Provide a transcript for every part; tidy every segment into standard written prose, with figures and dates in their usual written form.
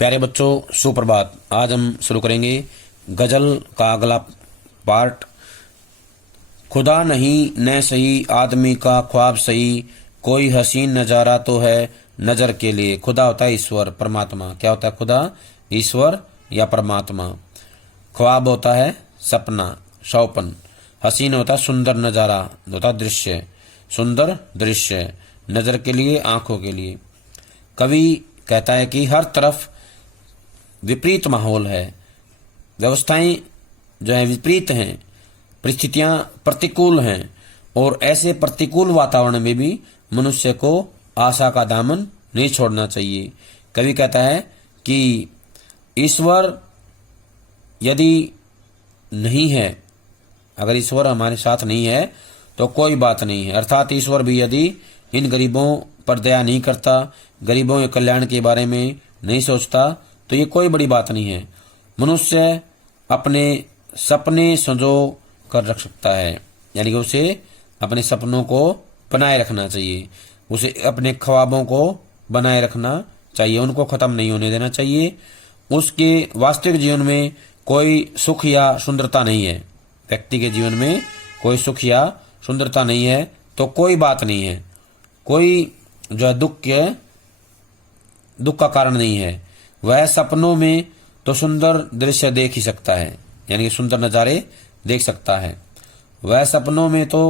प्यारे बच्चों, सुप्रभात। आज हम शुरू करेंगे गजल का अगला पार्ट। खुदा नहीं न सही आदमी का ख्वाब सही, कोई हसीन नजारा तो है नजर के लिए। खुदा होता है ईश्वर, परमात्मा। क्या होता है खुदा? ईश्वर या परमात्मा। ख्वाब होता है सपना, सौपन। हसीन होता है सुंदर नजारा, होता है दृश्य, सुंदर दृश्य। नजर के लिए, आंखों के लिए। कवि कहता है कि हर तरफ विपरीत माहौल है, व्यवस्थाएं जो है विपरीत हैं, परिस्थितियां प्रतिकूल हैं, और ऐसे प्रतिकूल वातावरण में भी मनुष्य को आशा का दामन नहीं छोड़ना चाहिए। कवि कहता है कि ईश्वर यदि नहीं है, अगर ईश्वर हमारे साथ नहीं है तो कोई बात नहीं है। अर्थात ईश्वर भी यदि इन गरीबों पर दया नहीं करता, गरीबों के कल्याण के बारे में नहीं सोचता, तो ये कोई बड़ी बात नहीं है। मनुष्य अपने सपने संजो कर रख सकता है, यानी कि उसे अपने सपनों को बनाए रखना चाहिए, उसे अपने ख्वाबों को बनाए रखना चाहिए, उनको खत्म नहीं होने देना चाहिए। उसके वास्तविक जीवन में कोई सुख या सुंदरता नहीं है, व्यक्ति के जीवन में कोई सुख या सुंदरता नहीं है तो कोई बात नहीं है, कोई जो है दुख का कारण नहीं है। वह सपनों में तो सुंदर दृश्य देख ही सकता है, यानी कि सुंदर नज़ारे देख सकता है। वह सपनों में तो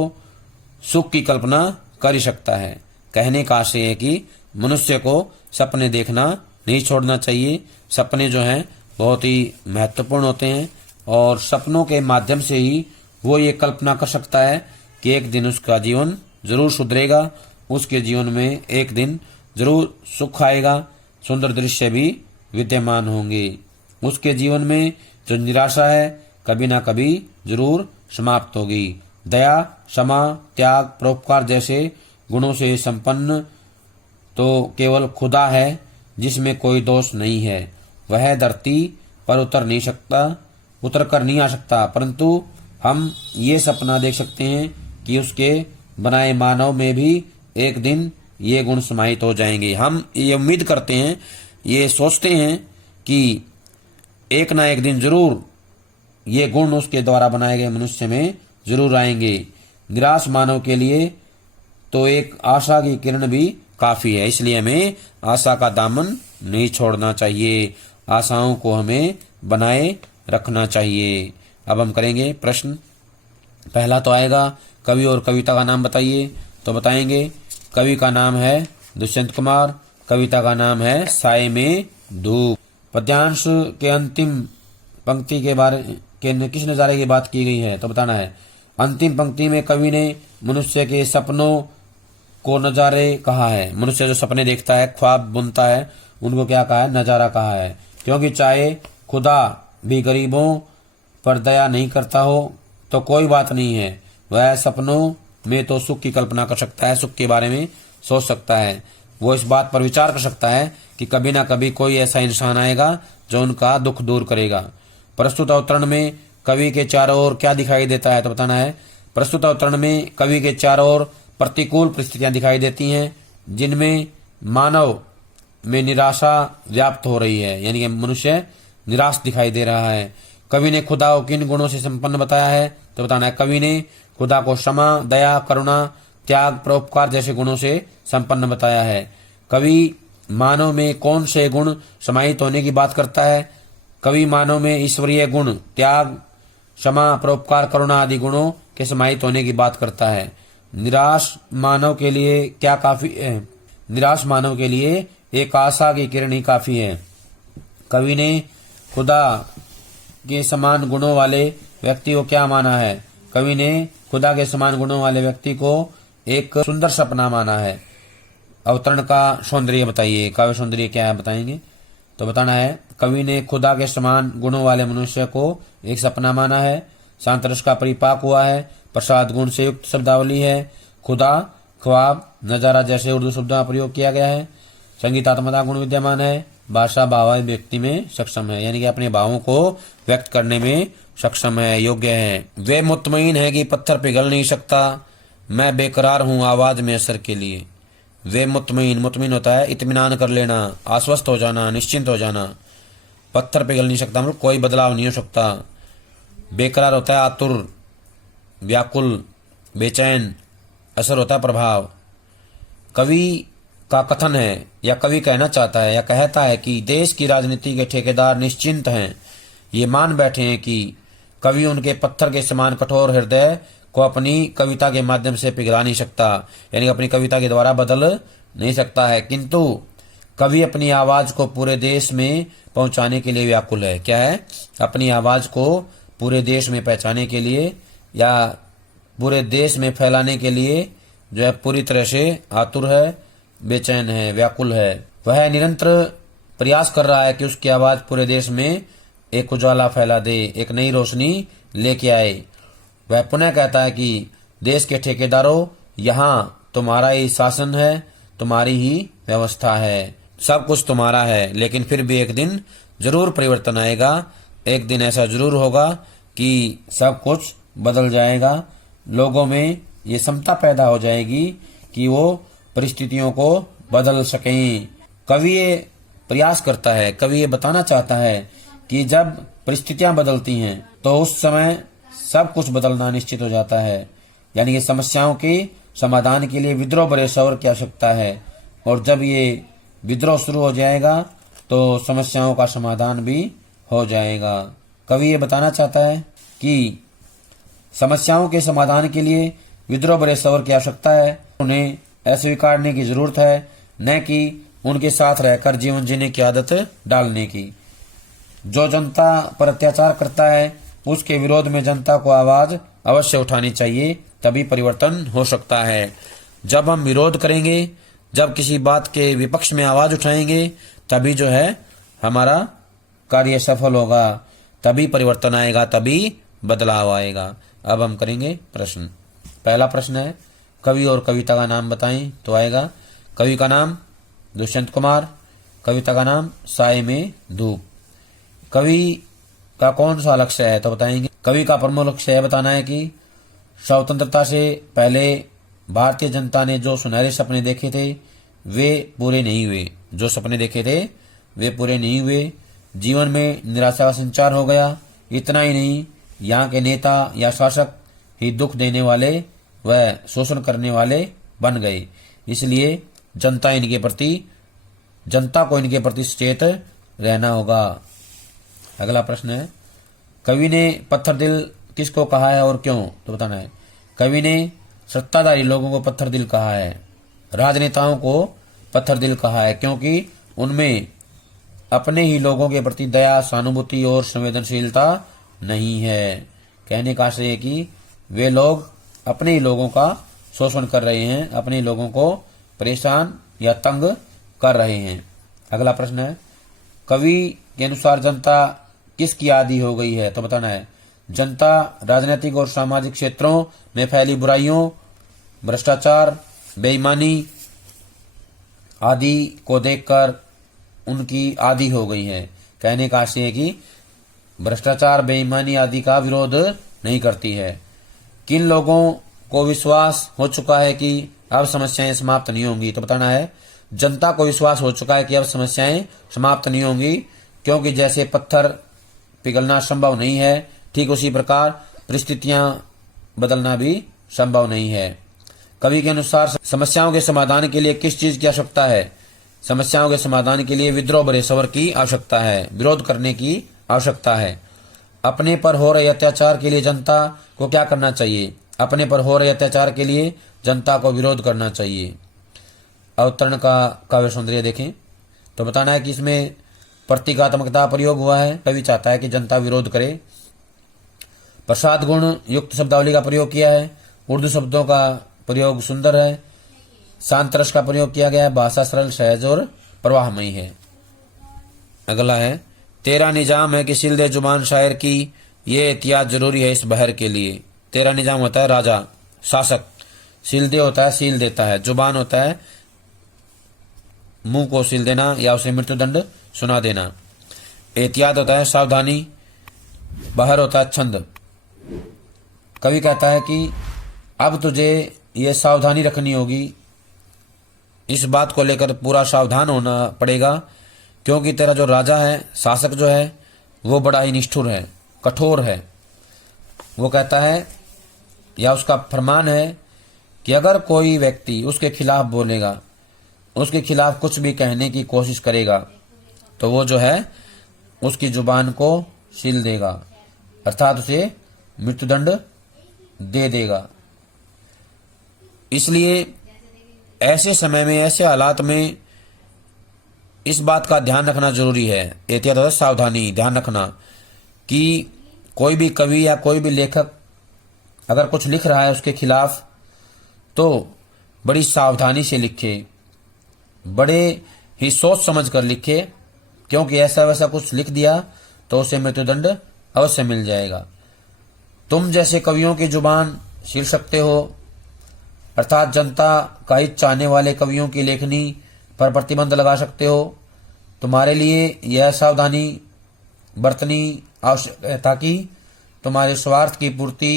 सुख की कल्पना कर ही सकता है। कहने का आशय है कि मनुष्य को सपने देखना नहीं छोड़ना चाहिए। सपने जो हैं बहुत ही महत्वपूर्ण होते हैं, और सपनों के माध्यम से ही वो ये कल्पना कर सकता है कि एक दिन उसका जीवन जरूर सुधरेगा, उसके जीवन में एक दिन जरूर सुख आएगा, सुंदर दृश्य भी विद्यमान होंगे। उसके जीवन में जो निराशा है कभी ना कभी जरूर समाप्त होगी। दया, क्षमा, त्याग, परोपकार जैसे गुणों से संपन्न तो केवल खुदा है, जिसमें कोई दोष नहीं है। वह धरती पर उतर कर नहीं आ सकता, परंतु हम ये सपना देख सकते हैं कि उसके बनाए मानव में भी एक दिन ये गुण समाहित हो जाएंगे। हम ये उम्मीद करते हैं, ये सोचते हैं कि एक ना एक दिन जरूर ये गुण उसके द्वारा बनाए गए मनुष्य में जरूर आएंगे। निराश मानव के लिए तो एक आशा की किरण भी काफी है, इसलिए हमें आशा का दामन नहीं छोड़ना चाहिए, आशाओं को हमें बनाए रखना चाहिए। अब हम करेंगे प्रश्न। पहला तो आएगा कवि और कविता का नाम बताइए, तो बताएंगे कवि का नाम है दुष्यंत कुमार, कविता का नाम है साए में धूप। पद्यांश के अंतिम पंक्ति के बारे के किस नजारे की बात की गई है, तो बताना है। अंतिम पंक्ति में कवि ने मनुष्य के सपनों को नजारे कहा है। मनुष्य जो सपने देखता है, ख्वाब बुनता है, उनको क्या कहा है? नजारा कहा है। क्योंकि चाहे खुदा भी गरीबों पर दया नहीं करता हो तो कोई बात नहीं है, वह सपनों में तो सुख की कल्पना कर सकता है, सुख के बारे में सोच सकता है। वो इस बात पर विचार कर सकता है कि कभी ना कभी कोई ऐसा इंसान आएगा जो उनका दुख दूर करेगा। प्रस्तुत अवतरण में कवि के चारों ओर क्या दिखाई देता है, तो बताना है। प्रस्तुत अवतरण में कवि के चारों ओर प्रतिकूल परिस्थितियां दिखाई देती हैं, जिनमें मानव में निराशा व्याप्त हो रही है, यानी कि मनुष्य निराश दिखाई दे रहा है। कवि ने खुदा को किन गुणों से संपन्न बताया है, तो बताना है। कवि ने खुदा को क्षमा, दया, करुणा, त्याग, परोपकार जैसे गुणों से संपन्न बताया है। कवि मानव में कौन से गुण समाहित होने की बात करता है? कवि मानव में ईश्वरीय गुण त्याग, क्षमा, परोपकार, करुणा आदि गुणों के समाहित होने की बात करता है। निराश मानव के लिए क्या काफी है? निराश मानव के लिए एक आशा की किरण ही काफी है। कवि ने खुदा के समान गुणों वाले व्यक्ति को क्या माना है? कवि ने खुदा के समान गुणों वाले व्यक्ति को एक सुंदर सपना माना है। अवतरण का सौंदर्य बताइए, काव्य सौंदर्य क्या है बताएंगे, तो बताना है। कवि ने खुदा के समान गुणों वाले मनुष्य को एक सपना माना है। शांत रस का परिपाक हुआ है। प्रसाद गुण से युक्त शब्दावली है। खुदा, ख्वाब, नजारा जैसे उर्दू शब्दों का प्रयोग किया गया है। संगीतात्मकता गुण विद्यमान है। भाषा भाव व्यक्ति में सक्षम है, यानी कि अपने भावों को व्यक्त करने में सक्षम है, योग्य है। वे मुतमईन है कि पत्थर पिघल नहीं सकता, मैं बेकरार हूं आवाज में असर के लिए। वे मुतमईन, मुतमईन होता है इत्मीनान कर लेना, आश्वस्त हो जाना, निश्चिंत हो जाना। पत्थर पिघल नहीं सकता, मतलब कोई बदलाव नहीं हो सकता। बेकरार होता है आतुर, व्याकुल, बेचैन। असर होता है प्रभाव। कवि का कथन है या कवि कहना चाहता है या कहता है कि देश की राजनीति के ठेकेदार निश्चिंत हैं, ये मान बैठे हैं कि कवि उनके पत्थर के समान कठोर हृदय को अपनी कविता के माध्यम से पिघला नहीं सकता, यानी अपनी कविता के द्वारा बदल नहीं सकता है, किंतु कवि अपनी आवाज को पूरे देश में पहुंचाने के लिए व्याकुल है। क्या है? अपनी आवाज को पूरे देश में पहुंचाने के लिए या पूरे देश में फैलाने के लिए जो है पूरी तरह से आतुर है, बेचैन है, व्याकुल है। वह निरंतर प्रयास कर रहा है कि उसकी आवाज पूरे देश में एक उजाला फैला दे, एक नई रोशनी लेके आए। वह पुनः कहता है कि देश के ठेकेदारों, यहाँ तुम्हारा ही शासन है, तुम्हारी ही व्यवस्था है, सब कुछ तुम्हारा है, लेकिन फिर भी एक दिन जरूर परिवर्तन आएगा। एक दिन ऐसा जरूर होगा कि सब कुछ बदल जाएगा। लोगों में ये क्षमता पैदा हो जाएगी कि वो परिस्थितियों को बदल सकें। कवि ये प्रयास करता है, कवि ये बताना चाहता है कि जब परिस्थितियां बदलती हैं तो उस समय सब कुछ बदलना निश्चित हो जाता है। यानी कि समस्याओं के समाधान के लिए विद्रोह बड़े सौर की आवश्यकता है, और जब ये विद्रोह शुरू हो जाएगा तो समस्याओं का समाधान भी हो जाएगा। कवि ये बताना चाहता है कि समस्याओं के समाधान के लिए विद्रोह बड़े सौर की आवश्यकता है, उन्हें अस्वीकारने की जरूरत है, न कि उनके साथ रहकर जीवन जीने की आदत डालने की। जो जनता पर अत्याचार करता है उसके विरोध में जनता को आवाज अवश्य उठानी चाहिए, तभी परिवर्तन हो सकता है। जब हम विरोध करेंगे, जब किसी बात के विपक्ष में आवाज उठाएंगे, तभी जो है हमारा कार्य सफल होगा, तभी परिवर्तन आएगा, तभी बदलाव आएगा। अब हम करेंगे प्रश्न। पहला प्रश्न है कवि और कविता का नाम बताएं, तो आएगा कवि का नाम दुष्यंत कुमार, कविता का नाम साए में धूप। कवि का कौन सा लक्ष्य है, तो बताएंगे कवि का प्रमुख लक्ष्य है बताना है कि स्वतंत्रता से पहले भारतीय जनता ने जो सुनहरे सपने देखे थे वे पूरे नहीं हुए, जो सपने देखे थे वे पूरे नहीं हुए। जीवन में निराशा का संचार हो गया। इतना ही नहीं, यहाँ के नेता या शासक ही दुख देने वाले व शोषण करने वाले बन गए। इसलिए जनता को इनके प्रति सचेत रहना होगा। अगला प्रश्न है कवि ने पत्थर दिल किसको कहा है और क्यों, तो बताना है। कवि ने सत्ताधारी लोगों को पत्थर दिल कहा है, राजनेताओं को पत्थर दिल कहा है, क्योंकि उनमें अपने ही लोगों के प्रति दया, सहानुभूति और संवेदनशीलता नहीं है। कहने का आशय है कि वे लोग अपने ही लोगों का शोषण कर रहे हैं, अपने ही लोगों को परेशान या तंग कर रहे हैं। अगला प्रश्न है कवि के अनुसार जनता किसकी आदी हो गई है, तो बताना है। जनता राजनीतिक और सामाजिक क्षेत्रों में फैली बुराइयों, भ्रष्टाचार, बेईमानी आदि को देखकर उनकी आदी हो गई है। कहने का आशय है कि भ्रष्टाचार, बेईमानी आदि का विरोध नहीं करती है। किन लोगों को विश्वास हो चुका है कि अब समस्याएं समाप्त नहीं होंगी, तो बताना है। जनता को विश्वास हो चुका है कि अब समस्याएं समाप्त नहीं होंगी, क्योंकि जैसे पत्थर पिघलना संभव नहीं है, ठीक उसी प्रकार परिस्थितियां बदलना भी संभव नहीं है। कवि के अनुसार समस्याओं के समाधान के लिए किस चीज की आवश्यकता है? समस्याओं के समाधान के लिए विद्रोह बड़े सवर की आवश्यकता है, विरोध करने की आवश्यकता है। अपने पर हो रहे अत्याचार के लिए जनता को क्या करना चाहिए? अपने पर हो रहे अत्याचार के लिए जनता को विरोध करना चाहिए। अवतरण का काव्य सौंदर्य देखें तो बताना है कि इसमें प्रतीकात्मकता प्रयोग हुआ है। कवि चाहता है कि जनता विरोध करे। प्रसाद गुण युक्त शब्दावली का प्रयोग किया है। उर्दू शब्दों का प्रयोग सुंदर है। शांत रस का प्रयोग किया गया है। भाषा सरल, सहज और प्रवाहमयी है। अगला है तेरा निजाम है कि सिल दे जुबान शायर की, ये एहतियात जरूरी है इस बहर के लिए। तेरा निजाम होता है राजा, शासक। सिल दे होता है सील देता है। जुबान होता है मुंह को सील देना या उसे मृत्युदंड सुना देना। एहतियात होता है सावधानी। बहर होता है छंद। कवि कहता है कि अब तुझे ये सावधानी रखनी होगी इस बात को लेकर पूरा सावधान होना पड़ेगा, क्योंकि तेरा जो राजा है, शासक जो है, वो बड़ा ही निष्ठुर है, कठोर है। वो कहता है या उसका फरमान है कि अगर कोई व्यक्ति उसके खिलाफ बोलेगा, उसके खिलाफ कुछ भी कहने की कोशिश करेगा, तो वो जो है उसकी जुबान को सील देगा, अर्थात उसे मृत्युदंड दे देगा। इसलिए ऐसे समय में, ऐसे हालात में इस बात का ध्यान रखना जरूरी है, एहतियात और सावधानी, ध्यान रखना कि कोई भी कवि या कोई भी लेखक अगर कुछ लिख रहा है उसके खिलाफ, तो बड़ी सावधानी से लिखे, बड़े ही सोच समझ कर लिखे, क्योंकि ऐसा वैसा कुछ लिख दिया तो उसे मृत्युदंड अवश्य मिल जाएगा। तुम जैसे कवियों की जुबान छील सकते हो, अर्थात जनता का हित चाहने वाले कवियों की लेखनी पर प्रतिबंध लगा सकते हो। तुम्हारे लिए यह सावधानी बरतनी आवश्यक है ताकि तुम्हारे स्वार्थ की पूर्ति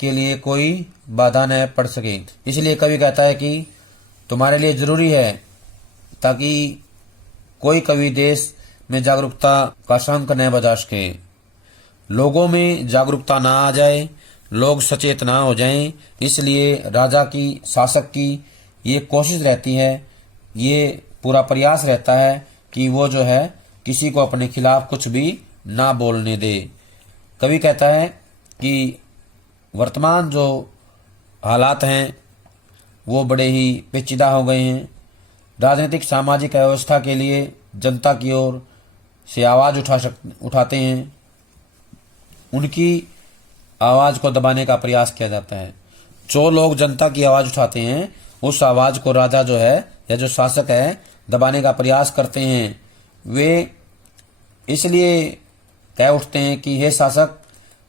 के लिए कोई बाधा न पड़ सके। इसलिए कवि कहता है कि तुम्हारे लिए जरूरी है ताकि कोई कवि देश में जागरूकता का शंख न बजा सके, लोगों में जागरूकता ना आ जाए, लोग सचेत ना हो जाएं। इसलिए राजा की, शासक की ये कोशिश रहती है, ये पूरा प्रयास रहता है कि वो जो है किसी को अपने खिलाफ कुछ भी ना बोलने दे। कवि कहता है कि वर्तमान जो हालात हैं वो बड़े ही पेचीदा हो गए हैं। राजनीतिक सामाजिक व्यवस्था के लिए जनता की ओर से आवाज उठाते हैं, उनकी आवाज को दबाने का प्रयास किया जाता है। जो लोग जनता की आवाज उठाते हैं उस आवाज को राजा जो है या जो शासक है दबाने का प्रयास करते हैं। वे इसलिए कह उठते हैं कि हे शासक,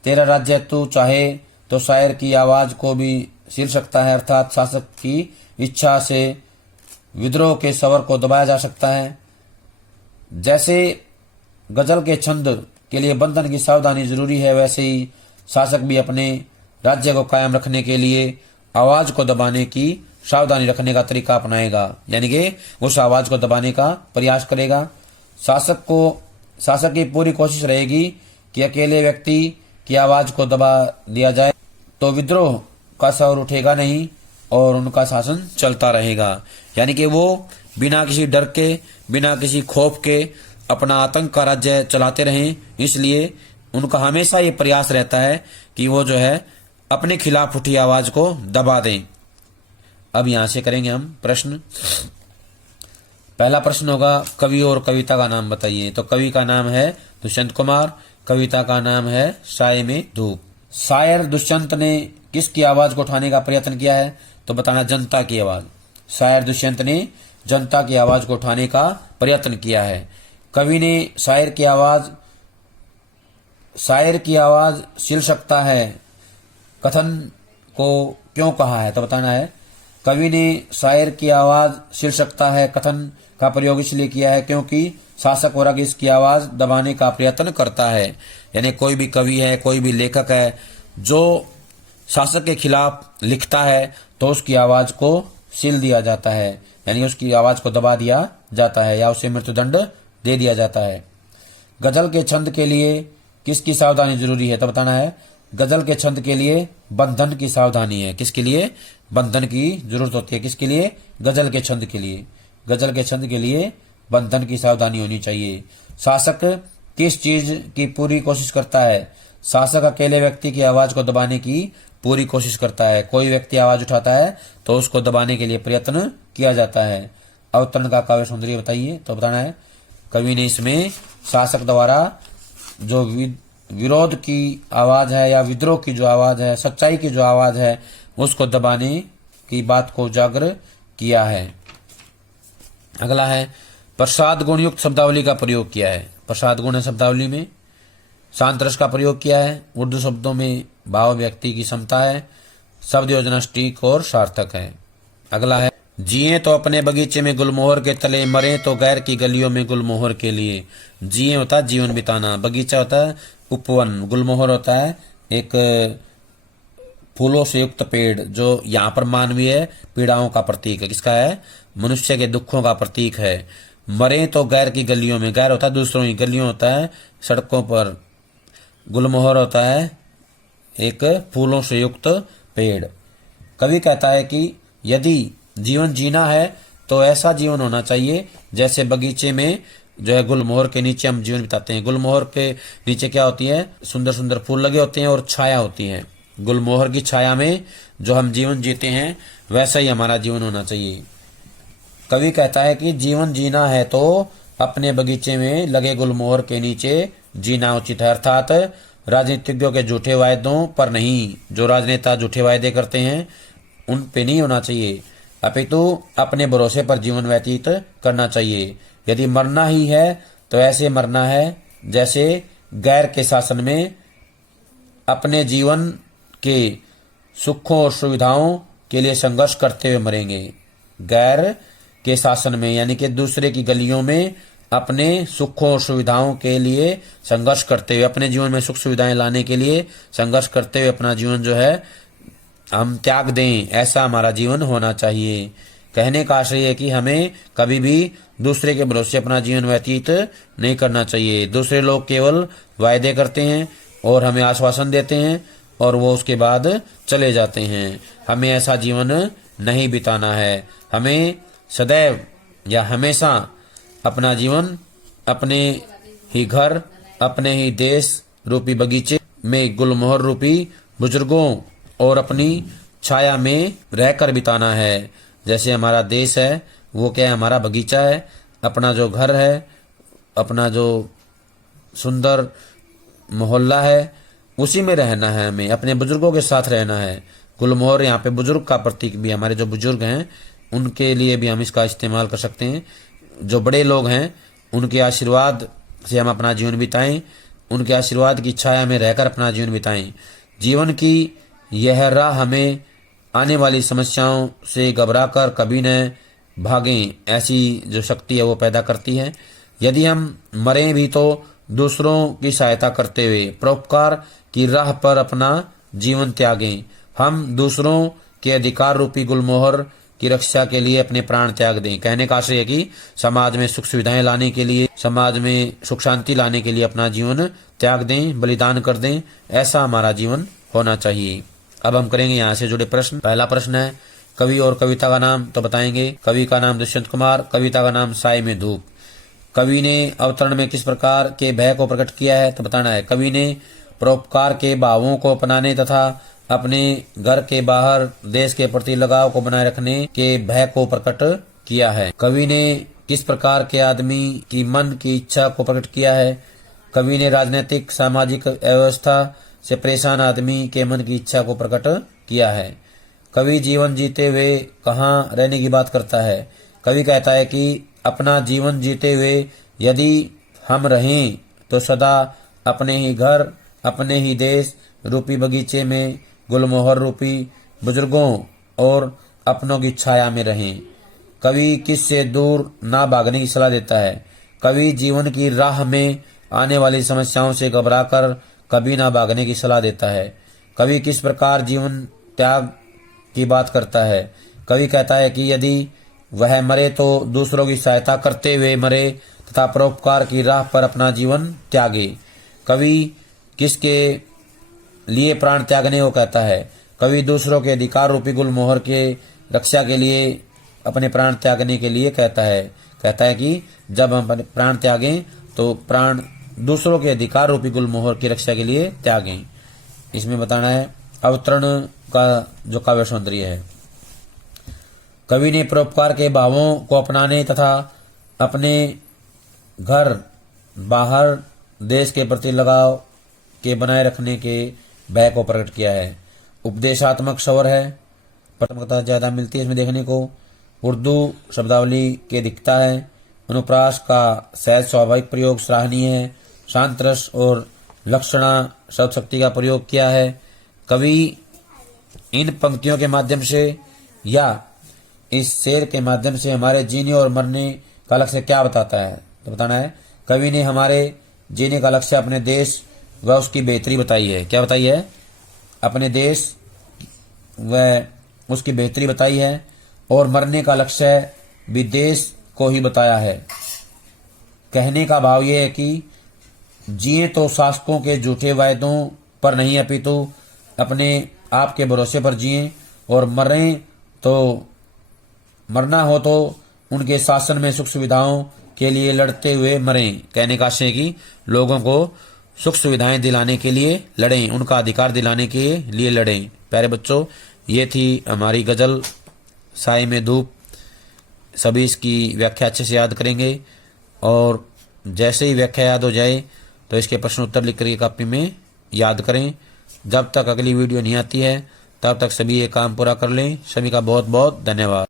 तेरा राज्य तू चाहे तो शायर की आवाज को भी छील सकता है, अर्थात शासक की इच्छा से विद्रोह के स्वर को दबाया जा सकता है। जैसे गजल के छंद के लिए बंधन की सावधानी जरूरी है, वैसे ही शासक भी अपने राज्य को कायम रखने के लिए आवाज को दबाने की सावधानी रखने का तरीका अपनाएगा, यानी कि उस आवाज को दबाने का प्रयास करेगा। शासक की पूरी कोशिश रहेगी कि अकेले व्यक्ति की आवाज को दबा दिया जाए तो विद्रोह का स्वर उठेगा नहीं और उनका शासन चलता रहेगा, यानी कि वो बिना किसी डर के, बिना किसी खौफ के अपना आतंक का राज्य चलाते रहें। इसलिए उनका हमेशा ये प्रयास रहता है कि वो जो है अपने खिलाफ उठी आवाज को दबा दें। अब यहां से करेंगे हम प्रश्न। पहला प्रश्न होगा कवि और कविता का नाम बताइए। तो कवि का नाम है दुष्यंत कुमार, कविता का नाम है साय में धूप। शायर दुष्यंत ने किसकी आवाज को उठाने का प्रयत्न किया है? तो बताना जनता की आवाज। शायर दुष्यंत ने जनता की आवाज को उठाने का प्रयत्न किया है। कवि ने शायर की आवाज छील सकता है कथन को क्यों कहा है? तो बताना है कवि ने शायर की आवाज छील सकता है कथन का प्रयोग इसलिए किया है क्योंकि शासक वर्ग इसकी आवाज दबाने का प्रयत्न करता है। यानी कोई भी कवि है, कोई भी लेखक है जो शासक के खिलाफ लिखता है तो उसकी आवाज को छील दिया जाता है, यानी उसकी आवाज को दबा दिया जाता है या उसे मृत्युदंड दे दिया जाता है। गजल के छंद के लिए किसकी सावधानी जरूरी है? तो बताना है गजल के छंद के लिए बंधन की सावधानी है। किसके लिए? बंधन की जरूरत होती है। किसके लिए? गजल के छंद के लिए। गजल के छंद के लिए बंधन की सावधानी होनी चाहिए। शासक किस चीज की पूरी कोशिश करता है? शासक अकेले व्यक्ति की आवाज को दबाने की पूरी कोशिश करता है। कोई व्यक्ति आवाज उठाता है तो उसको दबाने के लिए प्रयत्न किया जाता है। अवतरण का काव्य सौंदर्य बताइए। तो बताना है कवि ने इसमें शासक द्वारा जो विरोध की आवाज है या विद्रोह की जो आवाज है, सच्चाई की जो आवाज है, उसको दबाने की बात को उजागर किया है। अगला है प्रसाद गुण युक्त शब्दावली का प्रयोग किया है। प्रसाद गुण शब्दावली में शांत रस का प्रयोग किया है। उर्दू शब्दों में भाव व्यक्ति की क्षमता है। शब्द योजना सटीक और सार्थक है। अगला है जिए तो अपने बगीचे में गुलमोहर के तले, मरे तो गैर की गलियों में गुलमोहर के लिए। जिए होता है जीवन बिताना, बगीचा होता है उपवन, गुलमोहर होता है एक फूलों से युक्त पेड़ जो यहाँ पर मानवीय पीड़ाओं का प्रतीक है। किसका है? मनुष्य के दुखों का प्रतीक है। मरे तो गैर की गलियों में, गैर होता है दूसरों की, गलियों होता है सड़कों पर, गुलमोहर होता है एक फूलों से युक्त पेड़। कवि कहता है कि यदि जीवन जीना है तो ऐसा जीवन होना चाहिए जैसे बगीचे में जो है गुलमोहर के नीचे हम जीवन बिताते हैं। गुलमोहर के नीचे क्या होती है, सुंदर सुंदर फूल लगे होते हैं और छाया होती है। गुलमोहर की छाया में जो हम जीवन जीते हैं वैसा ही हमारा जीवन होना चाहिए। कवि कहता है कि जीवन जीना है तो अपने बगीचे में लगे गुलमोहर के नीचे जीना उचित है, अर्थात राजनीतिज्ञों के झूठे वायदों पर नहीं, जो राजनेता झूठे वायदे करते हैं उन पे नहीं होना चाहिए, अपितु अपने भरोसे पर जीवन व्यतीत करना चाहिए। यदि मरना ही है तो ऐसे मरना है जैसे गैर के शासन में अपने जीवन के सुखों और सुविधाओं के लिए संघर्ष करते हुए मरेंगे। गैर के शासन में यानी कि दूसरे की गलियों में अपने सुखों और सुविधाओं के लिए संघर्ष करते हुए, अपने जीवन में सुख सुविधाएं लाने के लिए संघर्ष करते हुए अपना जीवन जो है हम त्याग दें, ऐसा हमारा जीवन होना चाहिए। कहने का आशय है कि हमें कभी भी दूसरे के भरोसे अपना जीवन व्यतीत नहीं करना चाहिए। दूसरे लोग केवल वायदे करते हैं और हमें आश्वासन देते हैं और वो उसके बाद चले जाते हैं। हमें ऐसा जीवन नहीं बिताना है। हमें सदैव या हमेशा अपना जीवन अपने ही घर, अपने ही देश रूपी बगीचे में गुलमोहर रूपी बुजुर्गों और अपनी छाया में रहकर बिताना है। जैसे हमारा देश है वो क्या है, हमारा बगीचा है, अपना जो घर है, अपना जो सुंदर मोहल्ला है, उसी में रहना है। हमें अपने बुजुर्गों के साथ रहना है। गुलमोहर यहाँ पे बुजुर्ग का प्रतीक भी, हमारे जो बुजुर्ग हैं उनके लिए भी हम इसका इस्तेमाल कर सकते हैं। जो बड़े लोग हैं उनके आशीर्वाद से हम अपना जीवन बिताएं, उनके आशीर्वाद की छाया में रहकर अपना जीवन बिताएं। जीवन की यह राह हमें आने वाली समस्याओं से घबराकर कभी न भागें, ऐसी जो शक्ति है वो पैदा करती है। यदि हम मरें भी तो दूसरों की सहायता करते हुए परोपकार की राह पर अपना जीवन त्यागें। हम दूसरों के अधिकार रूपी गुलमोहर की रक्षा के लिए अपने प्राण त्याग दें। कहने का आशय है कि समाज में सुख सुविधाएं लाने के लिए, समाज में सुख शांति लाने के लिए अपना जीवन त्याग दें, बलिदान कर दें, ऐसा हमारा जीवन होना चाहिए। अब हम करेंगे यहाँ से जुड़े प्रश्न। पहला प्रश्न है कवि और कविता का नाम, तो बताएंगे। कवि का नाम दुष्यंत कुमार, कविता का नाम साय में धूप। कवि ने अवतरण में किस प्रकार के भय को प्रकट किया है, तो बताना है। कवि ने परोपकार के भावों को अपनाने तथा अपने घर के बाहर देश के प्रति लगाव को बनाए रखने के भय को प्रकट किया है। कवि ने किस प्रकार के आदमी की मन की इच्छा को प्रकट किया है। कवि ने राजनीतिक सामाजिक व्यवस्था से परेशान आदमी के मन की इच्छा को प्रकट किया है। कवि जीवन जीते हुए कहाँ रहने की बात करता है। कवि कहता है कि अपना जीवन जीते हुए यदि हम रहें तो सदा अपने ही घर, अपने ही देश रूपी बगीचे में गुलमोहर रूपी बुजुर्गों और अपनों की छाया में रहें। कवि किससे दूर ना भागने की सलाह देता है। कवि जीवन की राह में आने वाली समस्याओं से घबराकर कभी ना भागने की सलाह देता है। कवि किस प्रकार जीवन त्याग की बात करता है। कवि कहता है कि यदि वह मरे तो दूसरों की सहायता करते हुए मरे तथा परोपकार की राह पर अपना जीवन त्यागे। कवि किसके लिए प्राण त्यागने को कहता है। कवि दूसरों के अधिकार रूपी गुलमोहर के रक्षा के लिए अपने प्राण त्यागने के लिए कहता है कि जब हम अपने प्राण त्यागें तो प्राण दूसरों के अधिकार रूपी गुलमोहर की रक्षा के लिए त्यागें। इसमें बताना है अवतरण का जो काव्य सौंदर्य है। कवि ने परोपकार के भावों को अपनाने तथा अपने घर बाहर देश के प्रति लगाव के बनाए रखने के भय को प्रकट किया है। उपदेशात्मक स्वर है, प्राथमिकता ज्यादा मिलती है इसमें देखने को। उर्दू शब्दावली के दिखता है। अनुप्रास का सहज स्वाभाविक प्रयोग सराहनीय है। शांत रस और लक्षणा शब्द शक्ति का प्रयोग किया है। कवि इन पंक्तियों के माध्यम से या इस शेर के माध्यम से हमारे जीने और मरने का लक्ष्य क्या बताता है, तो बताना है। कवि ने हमारे जीने का लक्ष्य अपने देश व उसकी बेहतरी बताई है। क्या बताई है? अपने देश व उसकी बेहतरी बताई है। और मरने का लक्ष्य विदेश को ही बताया है। कहने का भाव यह है कि जिए तो शासकों के झूठे वायदों पर नहीं अपितु अपने आप के भरोसे पर जिए, और मरना हो तो उनके शासन में सुख सुविधाओं के लिए लड़ते हुए मरें। कहने का आशय है कि लोगों को सुख सुविधाएं दिलाने के लिए लड़ें, उनका अधिकार दिलाने के लिए लड़ें। प्यारे बच्चों, ये थी हमारी गजल साए में धूप। सभी इसकी व्याख्या अच्छे से याद करेंगे, और जैसे ही व्याख्या याद हो जाए तो इसके प्रश्न उत्तर लिख करके कॉपी में याद करें। जब तक अगली वीडियो नहीं आती है तब तक सभी ये काम पूरा कर लें। सभी का बहुत बहुत धन्यवाद।